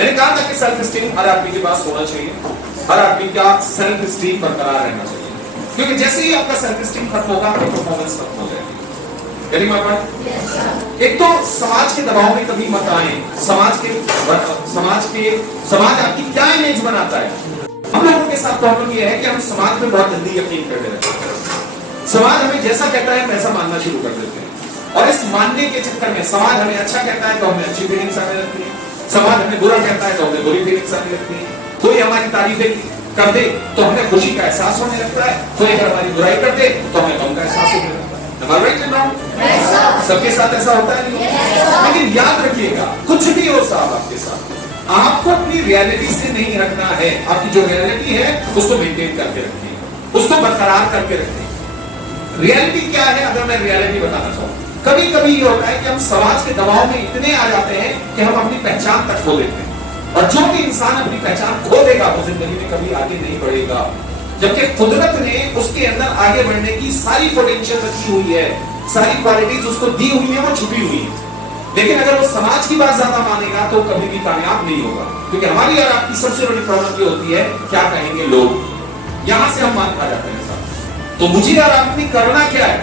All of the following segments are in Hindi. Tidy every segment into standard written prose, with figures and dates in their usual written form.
मैंने कहा था कि सेल्फ स्टीम हर आदमी के पास होना चाहिए, हर आदमी का सेल्फ स्टीम बरकरार रहना चाहिए, क्योंकि जैसे ही आपका सेल्फ स्टीम खत्म होगा आपकी परफॉर्मेंस खत्म हो जाएगी। Getting my point? एक तो समाज के दबाव में कभी मत आए। समाज आपकी क्या इमेज बनाता है। हम लोगों के साथ प्रॉब्लम यह है कि हम समाज में बहुत जल्दी यकीन कर लेते हैं। समाज हमें जैसा कहता है हम ऐसा मानना शुरू कर देते हैं, और इस मानने के चक्कर में समाज हमें अच्छा कहता है तो हमें अच्छी फीलिंग्स आने लगती है, समाज हमें बुरा कहता है तो हमें बुरी फीलिंग्स आने लगती है। कोई हमारी तारीफें कर दे तो हमें खुशी का एहसास होने लगता है, कोई अगर हमारी बुराई कर दे तो हमें गम का एहसास होने लगता है। सबके साथ ऐसा होता है नहीं? लेकिन याद रखिएगा, कुछ भी हो साहब आपके साथ, आपको अपनी रियलिटी से नहीं हटना है। आपकी जो रियलिटी है उसको मेंटेन करके रखिए, उसको बरकरार करके रखिए। रियलिटी क्या है? अगर मैं रियलिटी बताना चाहूँ, कभी कभी ये होता है कि हम समाज के दबाव में इतने आ जाते हैं कि हम अपनी पहचान तक खो देते हैं, और जो भी इंसान अपनी पहचान खो देगा वो जिंदगी में कभी आगे नहीं बढ़ेगा। जबकि कुदरत ने उसके अंदर आगे बढ़ने की सारी पोटेंशियल रखी हुई है, सारी क्वालिटीज उसको दी हुई है, वो छुपी हुई है। लेकिन अगर वो समाज की बात ज्यादा मानेगा तो कभी भी कामयाब नहीं होगा, क्योंकि हमारी और आपकी सबसे बड़ी प्रॉब्लम ये होती है क्या कहेंगे लोग। यहां से हम मान खा जाते हैं साहब। तो मुझे और आपने करना क्या है?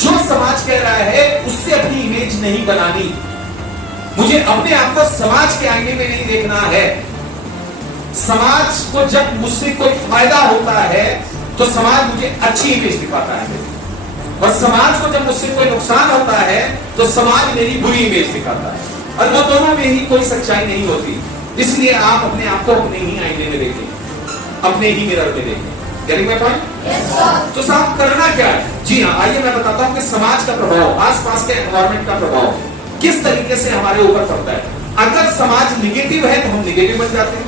जो समाज कह रहा है उससे अपनी इमेज नहीं बनानी। मुझे अपने आप को समाज के आईने में नहीं देखना है। समाज को जब मुझसे कोई फायदा होता है तो समाज मुझे अच्छी इमेज दिखाता है, और समाज को जब मुझसे कोई नुकसान होता है तो समाज मेरी बुरी इमेज दिखाता है, और वो दोनों में ही कोई सच्चाई नहीं होती। इसलिए आप अपने आप को अपने ही आईने में देखें, अपने ही मिरर में देखें। Getting my point? तो साहब करना क्या है? जी हाँ, आइए मैं बताता हूँ कि समाज का प्रभाव, आसपास के एनवायरमेंट का प्रभाव किस तरीके से हमारे ऊपर पड़ता है। अगर समाज निगेटिव है तो हम निगेटिव बन जाते हैं,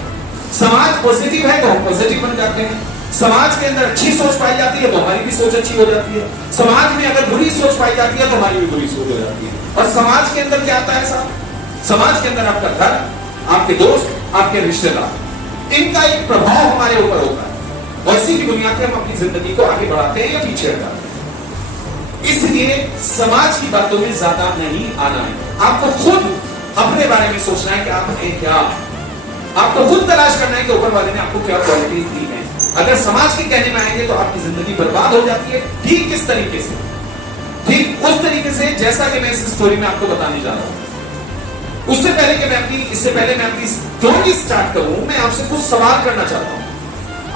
समाज पॉजिटिव है तो हम पॉजिटिव बन जाते हैं, समाज के अंदर अच्छी सोच पाई जाती है तो हमारी भी सोच अच्छी हो जाती है, समाज में अगर बुरी सोच पाई जाती है तो हमारी भी बुरी सोच हो जाती है। और समाज के अंदर क्या आता है साहब? समाज के अंदर आपका घर, आपके दोस्त, आपके रिश्तेदार, इनका एक प्रभाव हमारे ऊपर होता है, और इसी की बुनियाद पर हम अपनी जिंदगी को आगे बढ़ाते हैं या पीछे हटाते हैं। इसलिए समाज की बातों में ज्यादा नहीं आना है। आपको खुद अपने बारे में सोचना है कि आप हैं क्या। आपको खुद तलाश करना है कि ऊपर वाले ने आपको क्या क्वालिटीज दी हैं। अगर समाज के कहने में आएंगे तो आपकी जिंदगी बर्बाद हो जाती है। ठीक किस तरीके से? ठीक उस तरीके से जैसा कि मैं इस स्टोरी में आपको बताने जा रहा हूं। इससे पहले मैं अपनी स्टोरी स्टार्ट करूं, मैं आपसे कुछ सवाल करना चाहता हूं।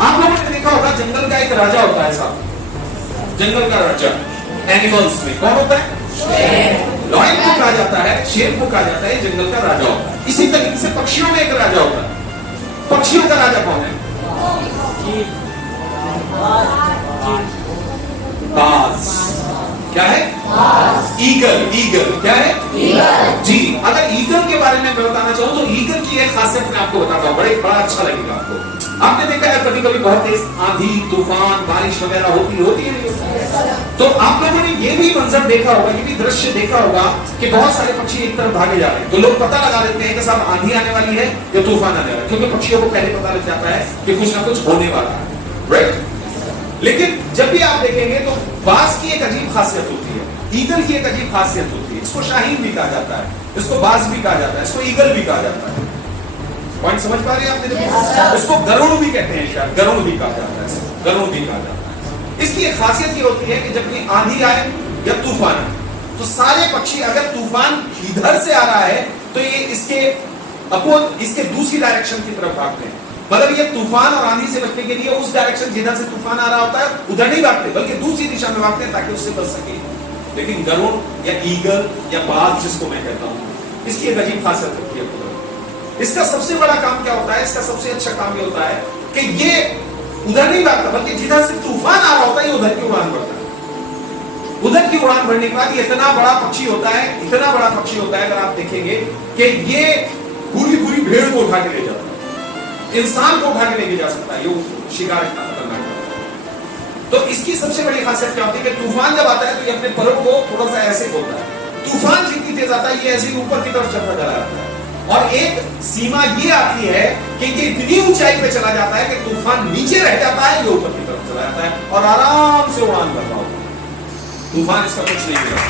आप लोगों ने देखा होगा जंगल का एक राजा होता है साहब, जंगल का राजा। एनिमल्स में कौन होता है? लॉयन को कहा जाता है, शेर को कहा जाता है, जंगल का राजा होता है। इसी तरीके से पक्षियों में एक राजा होता है। पक्षियों का राजा कौन है? बाज। क्या है? ईगल। ईगल क्या है? जी, अगर ईगल के बारे में मैं बताना चाहूं तो ईगल की एक खासियत मैं आपको बताता हूं, बड़ा अच्छा लगेगा आपको। आपने देखा है कभी कभी बहुत तेज आंधी तूफान बारिश वगैरह होती है नहीं? तो आप लोगों ने ये भी मंजर देखा होगा, ये भी दृश्य देखा होगा कि बहुत सारे पक्षी एक तरफ भागे जा रहे हैं, तो लोग पता लगा लेते हैं कि साहब आंधी आने वाली है या तूफान आने वाला है, क्योंकि पक्षियों को पहले पता लग जाता है कि कुछ ना कुछ होने वाला है, राइट? लेकिन जब भी आप देखेंगे तो बाज की एक अजीब खासियत होती है, ईगल की एक अजीब खासियत होती है। इसको शाहीन भी कहा जाता है, इसको बाज भी कहा जाता है, इसको ईगल भी कहा जाता है। पॉइंट समझ पा रहे हैं आप मेरे? इसको गरुड़ भी कहते हैं, शायद गरुड़ भी कहा जाता है, गरुड़ भी कहा जाता है। इसकी एक खासियत ये होती है कि जब भी आंधी आए या तूफान आए तो सारे पक्षी, अगर तूफान इधर से आ रहा है तो ये इसके दूसरी डायरेक्शन की तरफ भागते हैं। मतलब ये तूफान और आंधी से बचने के लिए उस डायरेक्शन जिधर से तूफान आ रहा होता है उधर नहीं भागते, बल्कि दूसरी दिशा में भागते हैं ताकि उससे बच सके। लेकिन गरुड़ या ईगल या बाज जिसको मैं कहता हूं, इसकी एक अजीब खासियत होती है। इसका सबसे बड़ा काम क्या होता है? इसका सबसे अच्छा काम ये होता है कि ये उधर नहीं भागता, बल्कि जिधर से तूफान आ रहा होता है ये उधर की उड़ान भरता है। उधर की उड़ान भरने के बाद ये इतना बड़ा पक्षी होता है, इतना बड़ा पक्षी होता है, अगर आप देखेंगे कि ये पूरी भेड़ को उठा के ले जाता है, इंसान को उठा के लेके जा सकता है, ये शिकार इतना खतरनाक है। तो इसकी सबसे बड़ी खासियत क्या होती है कि तूफान जब आता है तो ये अपने परों को थोड़ा सा ऐसे खोलता है। तूफान जितनी तेज आता है ये ऐसे ऊपर की तरफ चलता चला जाता है, और एक सीमा ये आती है कि ये इतनी ऊंचाई पे चला जाता है कि तूफान नीचे रह जाता है, ये ऊपर की तरफ चला जाता है और आराम से उड़ान कर रहा होता है। तूफान इसका कुछ नहीं करता।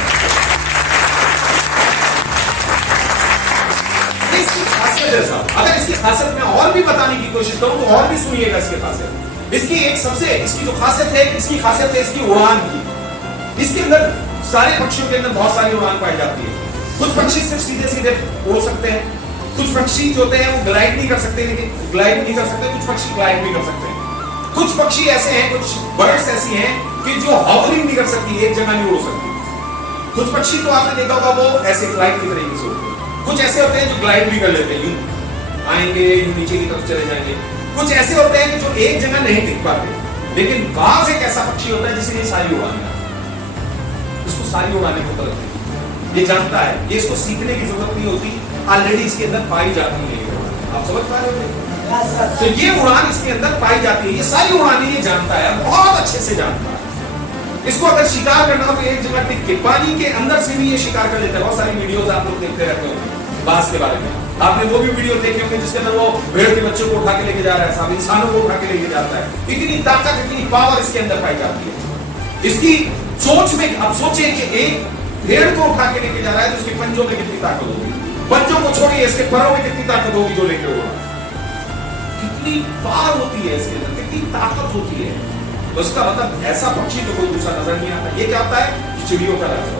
ये इसकी खासियत है साहब। अगर इसकी खासियत मैं और भी बताने की कोशिश करूं तो और भी सुनिएगा इसकी खासियत। इसकी एक सबसे इसकी जो खासियत है, इसकी खासियत है इसकी उड़ान की। इसके अंदर सारे पक्षियों के अंदर बहुत सारी उड़ान पाई जाती है। कुछ पक्षी सिर्फ सीधे सीधे उड़ सकते हैं, कुछ पक्षी जो होते हैं वो ग्लाइड नहीं कर सकते, लेकिन ग्लाइड नहीं कर सकते, कुछ पक्षी ग्लाइड भी कर सकते हैं। कुछ पक्षी ऐसे हैं, कुछ बर्ड्स ऐसी हैं कि जो हॉवरिंग नहीं कर सकती, एक जगह नहीं उड़ सकती। कुछ पक्षी तो आपने देखा होगा वो ऐसे फ्लाइट की तरीके से उड़ते हैं। कुछ ऐसे होते हैं जो ग्लाइड भी कर लेते हैं, यूं आएंगे यूं नीचे की तरफ चले जाएंगे। कुछ ऐसे होते हैं कि जो एक जगह नहीं टिक पाते। लेकिन बाज एक ऐसा पक्षी होता है जिसे ये सारी उड़ाने आती है, इसको सारी उड़ाने को पता है, ये जानता है, ये इसको सीखने की जरूरत नहीं होती, ऑलरेडी इसके अंदर पाई जाती है। आप समझ पा रहे हो? तो ये उड़ान इसके अंदर पाई जाती है, ये सारी उड़ानें ये जानता है, बहुत अच्छे से जानता है। इसको अगर शिकार करना हो तो एक जगह टिक के पानी के अंदर से भी ये शिकार कर लेता है। बहुत सारी वीडियोस आप लोग देखते रहते हो बाज के बारे में। आपने वो भी वीडियो देखे होंगे जिसके अंदर वो भेड़ के बच्चों को उठा के लेके जा रहा है, साहब इंसानों को उठा के लेके जाता है। इतनी ताकत, इतनी पावर इसके अंदर पाई जाती है। इसकी सोच में अब सोचिए कि एक भेड़ को उठा के लेके जा रहा है तो उसके पंजों में कितनी ताकत होगी, पंजों को छोड़िए इसके परों में कितनी ताकत होगी जो लेके उड़ रहा है। कितनी पावर होती है इसके अंदर, कितनी ताकत होती है। तो इसका मतलब ऐसा पक्षी तो कोई दूसरा नजर नहीं आता। ये क्या होता है? चिड़ियों का राजा।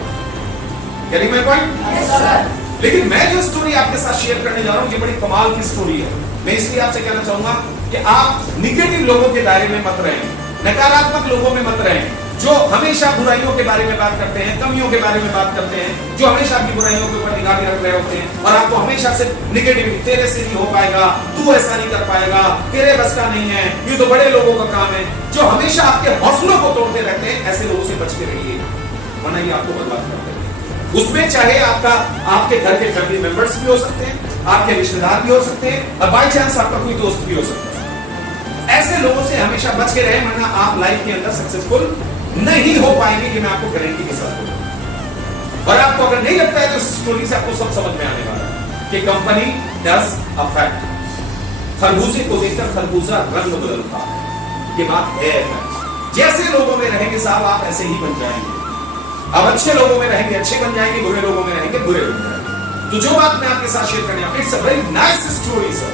Getting my point? लेकिन मैं जो स्टोरी आपके साथ शेयर करने जा रहा हूं ये बड़ी कमाल की स्टोरी है। मैं इसलिए आपसे कहना चाहूंगा कि आप निगेटिव लोगों के दायरे में मत रहें, नकारात्मक लोगों में मत रहें, जो हमेशा बुराइयों के बारे में बात करते हैं, कमियों के बारे में बात करते हैं, जो हमेशा आपकी बुराइयों के ऊपर निगाह रख रहे होते हैं और आपको हमेशा से निगेटिविटी, तेरे से नहीं हो पाएगा, तू ऐसा नहीं कर पाएगा, तेरे बस का नहीं है, ये तो बड़े लोगों का काम है, जो हमेशा आपके हौसलों को तोड़ते रहते हैं, ऐसे लोगों से बच के रहिए, वरना ये आपको बर्बाद कर देंगे। उसमें चाहे आपके घर के फैमिली मेंबर्स भी हो सकते हैं, आपके रिश्तेदार भी हो सकते हैं, और बाई चांस आपका कोई दोस्त भी हो सकता है। ऐसे लोगों से हमेशा बच के रहें, वरना आप लाइफ के अंदर सक्सेसफुल नहीं हो पाएंगे, कि मैं आपको गारंटी के साथ बोलूं। और आपको अगर नहीं लगता है तो इस स्टोरी से आपको सब समझ में आने वाला है कि कंपनी डज अफेक्ट। खरबूजे को देखकर खरबूजा रंग बदलता है, ये बात है। जैसे लोगों में रहेंगे साहब आप ऐसे ही बन जाएंगे। अब अच्छे लोगों में रहेंगे अच्छे बन जाएंगे, बुरे लोगों में रहेंगे बुरे बन जाएंगे। तो जो बात मैं आपके साथ शेयर करने आया, it's a very nice story sir,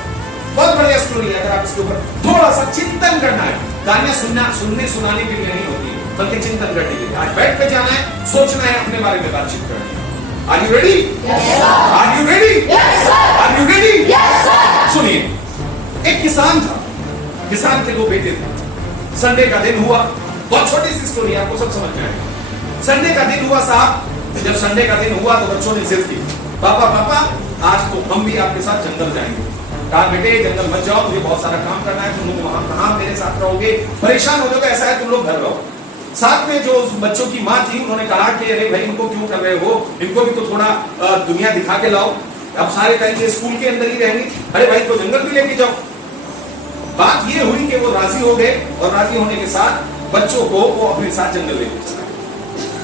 बहुत बढ़िया स्टोरी है। अगर आप इसके ऊपर थोड़ा सा चिंतन करना है, कहानियां सुनने सुनाने के लिए नहीं होती, बल्कि चिंतन करने के लिए। आज बैठ पे जाना है, सोचना है, अपने बारे में बातचीत करनी है। Are you ready? Are you ready? Are you ready? सुनिए, एक किसान था, किसान के दो बेटे थे। संडे का दिन हुआ, बहुत छोटी सी स्टोरी, आपको सब समझ में आएगा। संडे का दिन हुआ साहब, जब संडे का दिन हुआ तो बच्चों ने जिद की, पापा पापा आज तो हम भी आपके साथ जंगल जाएंगे। कहा बेटे जंगल मत जाओ, मुझे बहुत सारा काम करना है, तुम लोग वहां कहां मेरे साथ रहोगे, परेशान हो जाओगे, ऐसा है तुम लोग घर रहो। साथ में जो बच्चों की माँ थी उन्होंने कहा कि अरे भाई इनको क्यों कर रहे हो, इनको भी तो थोड़ा दुनिया दिखा के लाओ, अब सारे टाइम से स्कूल के अंदर ही रहेंगे, अरे भाई तो जंगल भी लेके जाओ। बात ये हुई कि वो राजी हो गए, और राजी होने के साथ बच्चों को वो अपने साथ जंगल ले गए।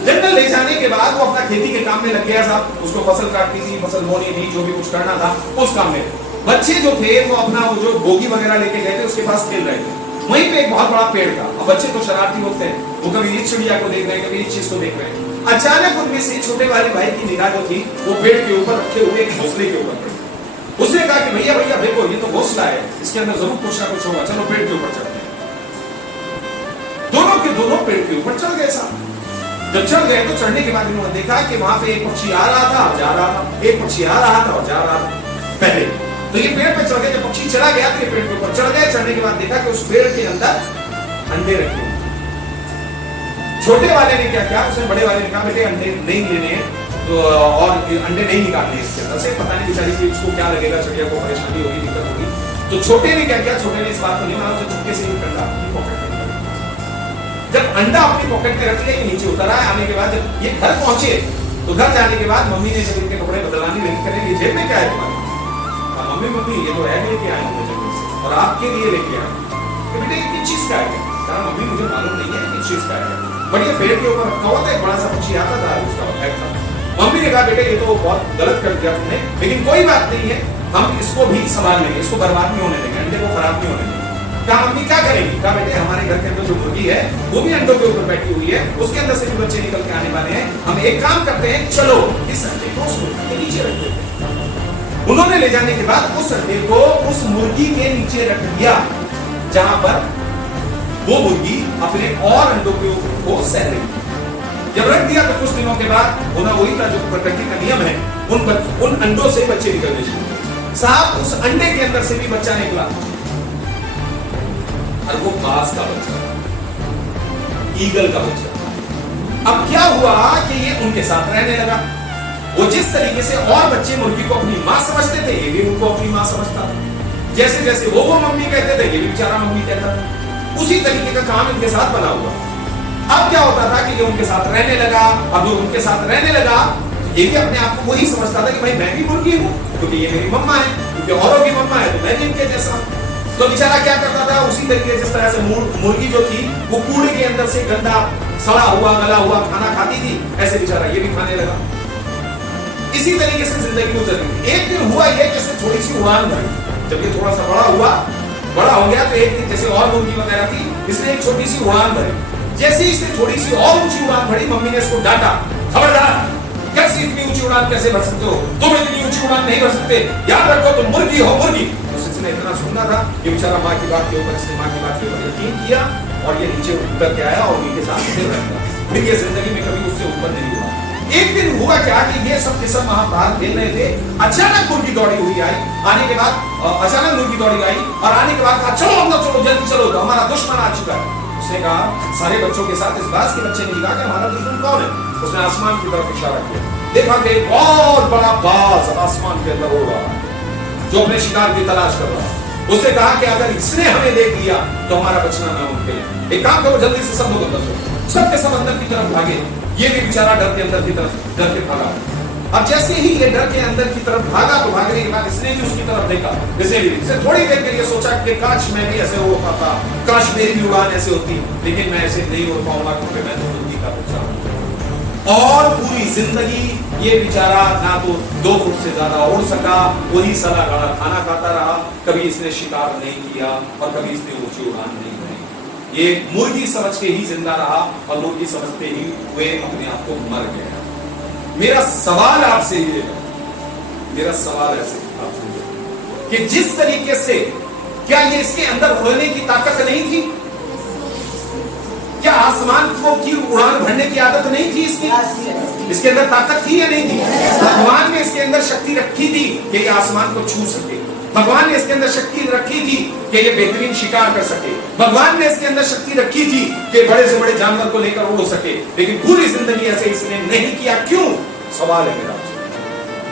जंगल ले जाने के बाद वो अपना खेती के काम में लग गया साहब, उसको फसल काटनी थी, फसल बोनी थी, जो भी कुछ करना था उस काम में। बच्चे जो थे वो अपना वो जो बोगी वगैरह लेके गए थे उसके पास खेल रहे थे। वहीं पे एक बहुत बड़ा पेड़ था। अब बच्चे तो शरारती होते हैं, वो कभी इस चिड़िया को देख रहे हैं, कभी इस चीज को देख रहे हैं। अचानक उनमें से छोटे वाले भाई की निगाह जो थी वो पेड़ के ऊपर रखे हुए एक घोंसले के ऊपर पड़ी। उसने कहा कि भैया भैया देखो ये तो घोंसला है, इसके अंदर जरूर कुछ ना कुछ होगा, चलो पेड़ के ऊपर चढ़ते हैं। दोनों के दोनों पेड़ के ऊपर चढ़ गए साहब। जब चढ़ गए तो चढ़ने के बाद इन्होंने देखा कि वहां पे एक पक्षी आ रहा था और जा रहा था, एक पक्षी आ रहा था और जा रहा था पहले। तो ये पेड़ पे चढ़ गए, जब पक्षी चला गया तो ये पेड़ के ऊपर चढ़ गए। चढ़ने के बाद देखा कि उस पेड़ के अंदर अंडे रखे। छोटे वाले ने क्या किया, उसने बड़े वाले ने कहा बेटे अंडे नहीं लेने तो और अंडे नहीं निकालने इसके अंदर से, पता नहीं बेचारी कि उसको क्या लगेगा, चिड़िया को परेशानी होगी, दिक्कत होगी। तो छोटे ने क्या किया, छोटे ने इस बात को नहीं माना, तो चुपके से अंडा अपनी पॉकेट में। जब अंडा अपनी पॉकेट में रख लिया, ये नीचे उतर आया। आने के बाद जब ये घर पहुंचे तो घर जाने के बाद मम्मी ने जब इनके कपड़े बदलवाने लगी, करें ये जेब में क्या है तुम्हारे? मम्मी मम्मी ये तो एग लेके आए हैं जंगल से और आपके लिए लेके आए। तो बेटे किस चीज का है? कहा मम्मी मुझे मालूम नहीं है किस चीज का है, बट ये पेड़ के ऊपर रखा हुआ था, एक बड़ा सा पक्षी आता था, उसका एग था। मम्मी ने कहा बेटे ये तो बहुत गलत कर दिया तुमने, लेकिन कोई बात नहीं है, हम इसको भी संभाल लेंगे, इसको बर्बाद नहीं होने देंगे, अंडे को खराब नहीं होने देंगे। कहा मम्मी क्या करेंगी? कहा बेटे हमारे घर के अंदर जो मुर्गी है वो भी अंडों के ऊपर बैठी हुई है, उसके अंदर से भी बच्चे निकल के आने वाले हैं, हम एक काम करते हैं, चलो इस अंडे को उसके नीचे रख देते हैं। उन्होंने ले जाने के बाद उस अंडे को उस मुर्गी के नीचे रख दिया, जहां पर वो मुर्गी अपने और अंडों को सह रही थी। जब रख दिया तो कुछ दिनों के बाद होना वही था जो प्रकृति का नियम है, उन अंडों से बच्चे निकलने शुरू हुए। साहब उस अंडे के अंदर से भी बच्चा निकला, और वो बाज का बच्चा, ईगल का बच्चा। अब क्या हुआ कि ये उनके साथ रहने लगा। वो जिस तरीके से और बच्चे मुर्गी को अपनी मां समझते थे, ये भी उनको अपनी मां समझता था। जैसे जैसे वो मम्मी कहते थे, ये भी बेचारा मम्मी कहता था। उसी तरीके का काम इनके साथ बना हुआ। अब क्या होता था कि ये उनके साथ रहने लगा। अब जो उनके साथ रहने लगा, ये भी अपने आप को वही समझता था कि भाई मैं भी मुर्गी हूँ, क्योंकि ये मेरी मम्मा है, क्योंकि औरों की मम्मा है तो मैं भी इनके जैसा। तो बेचारा क्या करता था, उसी तरीके जिस तरह से मुर्गी जो थी वो कूड़े के अंदर से गंदा सड़ा हुआ गला हुआ खाना खाती थी, ऐसे बेचारा ये भी खाने लगा। इसी तरीके से जिंदगी गुजर रही। एक दिन हुआ यह कि इसने थोड़ी सी उड़ान भरी। जब ये थोड़ा सा बड़ा हो गया तो एक दिन जैसे और मुर्गी वगैरह थी, इसने एक छोटी सी उड़ान भरी। जैसे ही इसने थोड़ी सी और ऊंची उड़ान भरी, मम्मी ने इसको डांटा, खबरदार, कैसे इतनी ऊंची उड़ान कैसे भर सकते हो, तुम इतनी ऊंची उड़ान नहीं भर सकते, याद रखो तुम मुर्गी हो, मुर्गी। इसने इतना सुनना था कि बेचारा माँ की बात के ऊपर, इसने माँ की बात के ऊपर यकीन किया और ये नीचे उतर के आया और उनके साथ फिर रहता। फिर ये जिंदगी में कभी उससे ऊपर नहीं हुआ। एक दिन हुआ क्या कि ये सब के सब महाभारत खेल रहे थे, अचानक मुर्गी दौड़ी हुई आई। आने के बाद अचानक मुर्गी दौड़ी आई और आने के बाद कहा, चलो अंदर चलो, जल्दी चलो, तो हमारा दुश्मन आ चुका है। उसने कहा सारे बच्चों के साथ, इस बात के बच्चे ने कहा कि हमारा दुश्मन कौन है। उसने आसमान की तरफ इशारा किया, देखा कि एक बहुत बड़ा बाज आसमान के अंदर उड़ रहा है जो अपने शिकार की तलाश कर रहा है। उसने कहा कि अगर इसने हमें देख लिया तो हमारा बचना नामुमकिन है। एक काम करो, जल्दी से सब लोग अंदर चलो। सबके सब अंदर की तरफ भागे। ये भी बेचारा डर के अंदर की तरफ डर के भागा। अब जैसे ही ये डर के अंदर की तरफ भागा तो भागने के बाद इसने भी उसकी तरफ देखा। इसे थोड़ी देर के लिए सोचा कि काश मैं भी ऐसे हो पाता, काश मेरी भी उड़ान ऐसे होती, लेकिन मैं ऐसे नहीं हो पाऊंगा क्योंकि मैं तो मुर्गी का बच्चा हूं। और पूरी जिंदगी ये बेचारा ना तो 2 फुट से ज्यादा उड़ सका, वही सड़ा गला खाना खाता रहा। कभी इसने शिकार नहीं किया और कभी इसने ऊंची उड़ान नहीं भरी। ये मुर्गी समझ के ही जिंदा रहा और मुर्गी समझते ही वे अपने आप को मर गया। मेरा सवाल आपसे ये है, मेरा सवाल ऐसे आपसे कि जिस तरीके से, क्या ये इसके अंदर उड़ने की ताकत नहीं थी? क्या आसमान को की उड़ान भरने की आदत नहीं थी इसके अंदर ताकत थी या नहीं थी? भगवान ने इसके अंदर शक्ति रखी थी कि ये आसमान को छू सके। भगवान ने इसके अंदर शक्ति रखी थी कि ये बेहतरीन शिकार कर सके। भगवान ने इसके अंदर शक्ति रखी थी कि बड़े से बड़े जानवर को लेकर उड़ सके। लेकिन पूरी जिंदगी ऐसे इसने नहीं किया। क्यों? सवाल है मेरा,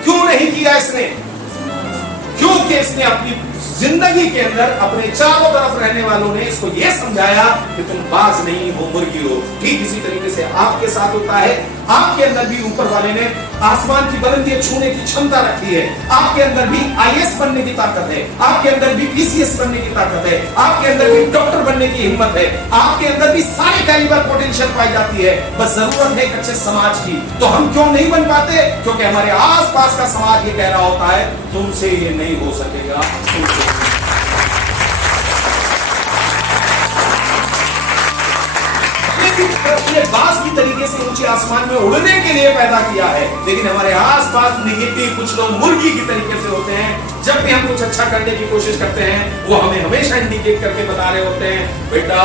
क्यों नहीं किया इसने? क्योंकि इसने अपनी जिंदगी के अंदर अपने चारों तरफ रहने वालों ने इसको यह समझाया कि तुम बाज नहीं हो, मुर्गी हो। ठीक इसी तरीके से आपके साथ होता है। आपके अंदर भी ऊपर वाले ने आसमान की बुलंदियां छूने की क्षमता रखी है। आपके अंदर भी आईएएस बनने की ताकत है, आपके अंदर भी पीसीएस बनने की ताकत है, आपके अंदर भी डॉक्टर बनने की हिम्मत है, आपके अंदर भी सारे कैलिबर पोटेंशियल पाई जाती है। बस जरूरत है एक अच्छे समाज की। तो हम क्यों नहीं बन पाते? क्योंकि हमारे आसपास का समाज ये कह रहा होता है तुमसे ये नहीं हो सकेगा। अपने बाज की तरीके से ऊंचे आसमान में उड़ने के लिए पैदा किया है, लेकिन हमारे आसपास निगेटिव कुछ लोग मुर्गी की तरीके से होते हैं। जब भी हम कुछ अच्छा करने की कोशिश करते हैं वो हमें हमेशा इंडिकेट करके बता रहे होते हैं, बेटा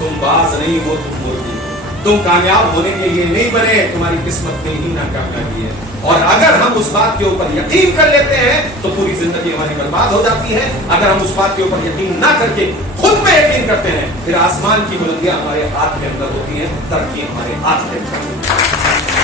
तुम बाज नहीं हो, तुम मुर्गी, तुम कामयाब होने के लिए नहीं बने, तुम्हारी किस्मत में ही नाकामयाबी है। और अगर हम उस बात के ऊपर यकीन कर लेते हैं तो पूरी जिंदगी हमारी बर्बाद हो जाती है। अगर हम उस बात के ऊपर यकीन ना करके खुद पे यकीन करते हैं, फिर आसमान की बुलंदियां हमारे हाथ के अंदर होती हैं, तरक्की हमारे हाथ के अंदर होती है।